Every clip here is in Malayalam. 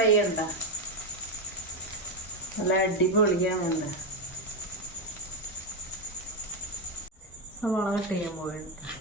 ഫ്രൈ ഉണ്ട നല്ല അടിപൊളിയാണ് എന്താ സവാള കട്ട് ചെയ്യാൻ പോയിട്ട്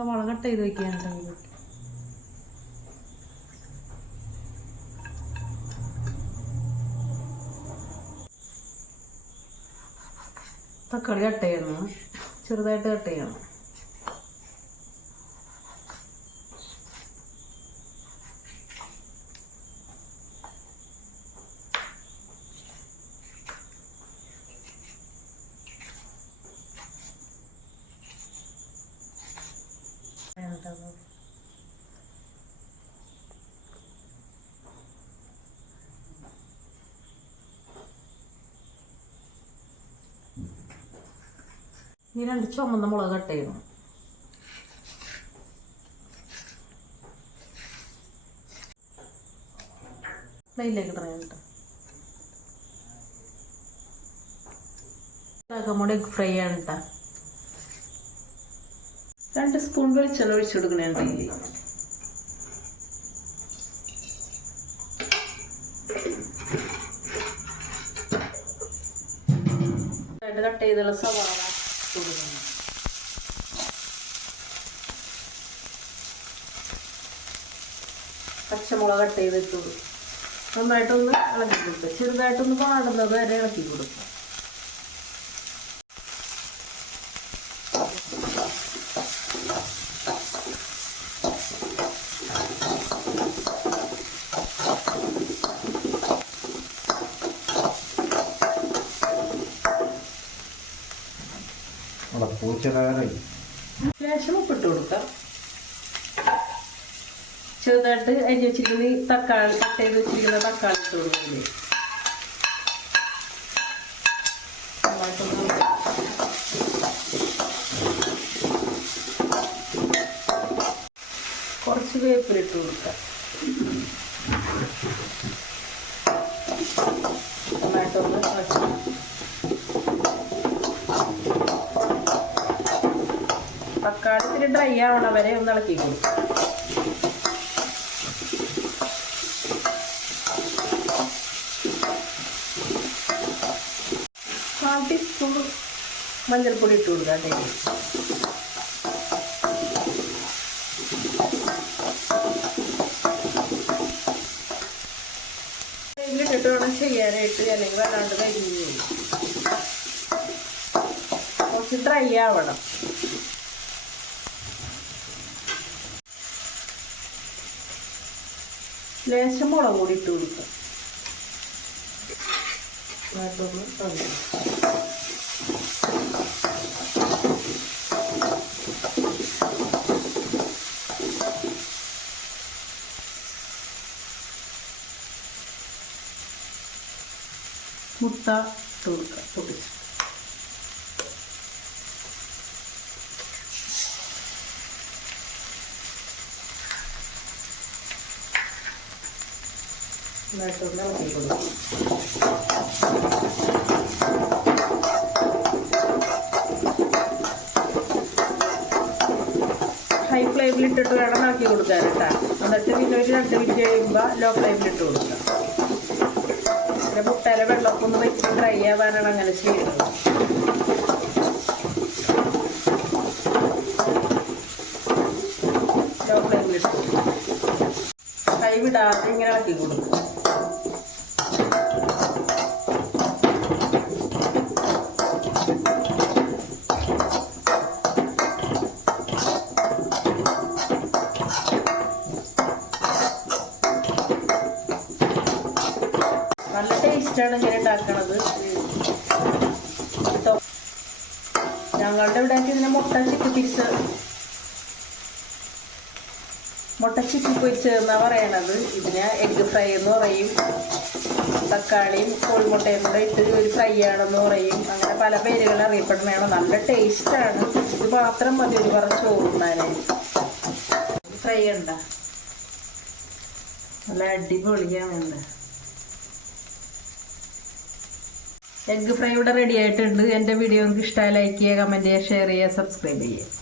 സവാള കട്ട് ചെയ്ത് വെക്കാനുണ്ടെങ്കിൽ തക്കാളി കട്ട് ചെയ്യണം. ചെറുതായിട്ട് കട്ട് ചെയ്യണം. ഇനി രണ്ട് ചുമന്ന മുളക് കട്ട് ചെയ്യണം. പ്ലെയിലേക്ക് ഇടണം കേട്ടോ നമ്മുടെ എഗ് ഫ്രൈ ആണ് കേട്ടോ രണ്ട് സ്പൂൺ വെളിച്ചെണ്ണ ഒഴിച്ചു കൊടുക്കണേ ഇതിൽ കട്ട് ചെയ്തുള്ള സവാള. കൊടുക്കണം പച്ചമുളക് കട്ട് ചെയ്തിട്ട്. നന്നായിട്ടൊന്ന് ഇളക്കി കൊടുക്കുക ചെറുതായിട്ടൊന്ന് പാടുന്നത് വരെ ഇളക്കി കൊടുക്കുക അവിടെ പൂച്ചകാരായി ലേശം ഉപ്പിട്ട് കൊടുക്കാം. ചെറുതായിട്ട് അരിഞ്ഞ് വെച്ചിരിക്കുന്ന തക്കാളി കട്ട് വെച്ചിരിക്കുന്ന തക്കാളി ഇട്ട് നന്നായിട്ടൊന്ന് കുറച്ച് വേപ്പിലിട്ട് കൊടുക്കാം. നന്നായിട്ടൊന്ന് ഇളക്കി തക്കാളി ഇത്തിരി ഡ്രൈ ആവണ വരെ ഒന്ന് ഇളക്കി കൊടുക്കും. കാൽ ടീസ്പൂൺ മഞ്ഞൾപ്പൊടി ഇട്ട് കൊടുക്കാം കേട്ടോ ഇട്ടിട്ട് വേണം ചെയ്യാനായിട്ട് അല്ലെങ്കിൽ വല്ലാണ്ട് കരിഞ്ഞു കുറച്ച് ഡ്രൈ ആവണം. ലേശം മുളക് കൂടി ഇട്ട് കൊടുക്കാം. മുട്ട ഇട്ട് കൊടുക്കാം. കൊടുക്കും ഹൈ ഫ്ലെയിമിൽ ഇട്ടിട്ട് വേണം ഇളക്കി കൊടുക്കാൻ കേട്ടോ. എന്നിട്ട് പിന്നെ ഒരു രണ്ട് മിനിറ്റ് കഴിയുമ്പോൾ ലോ ഫ്ലെയിമിൽ ഇട്ട് കൊടുക്കുക പിന്നെ മുട്ടയിലെ വെള്ളമൊക്കെ ഒന്ന് വെച്ച് ഡ്രൈ ആവാനാണ് അങ്ങനെ ചെയ്യുന്നത്. ലോ ഫ്ലെയിമിൽ ഇട്ട് കൈ വിടാതെ ഇങ്ങനെ ഇളക്കി കൊടുക്കും. നല്ല ഞാൻ ഉണ്ടാക്കണത്. ഞങ്ങളുടെ ഇവിടെ ഇതിനെ മുട്ട ചിക്കി തിരിച്ച് മുട്ട ചിക്കി പൊരിച്ച് എന്നാ പറയണത്? ഇതിനെ എഗ്ഗ് ഫ്രൈ എന്ന് പറയും. തക്കാളിയും കോഴിമുട്ടയും കൂടെ ഇട്ടൊരു ഒരു ഫ്രൈ ആണെന്ന് പറയും. അങ്ങനെ പല പേരുകൾ അറിയപ്പെടുന്നതാണ്. നല്ല ടേസ്റ്റാണ് ഇത് മാത്രം മതി ഒരു പറഞ്ഞ ചോറുണ്ണാനായി ഫ്രൈ ഉണ്ട നല്ല അടിപൊളിയാണ് എന്താ എഗ് ഫ്രൈ ഇവിടെ റെഡി ആയിട്ടുണ്ട്. എന്റെ വീഡിയോ നിങ്ങൾക്ക് ഇഷ്ടമായി ലൈക്ക് ചെയ്യുക കമന്റ് ചെയ്യുക ഷെയർ ചെയ്യുക സബ്സ്ക്രൈബ് ചെയ്യുക.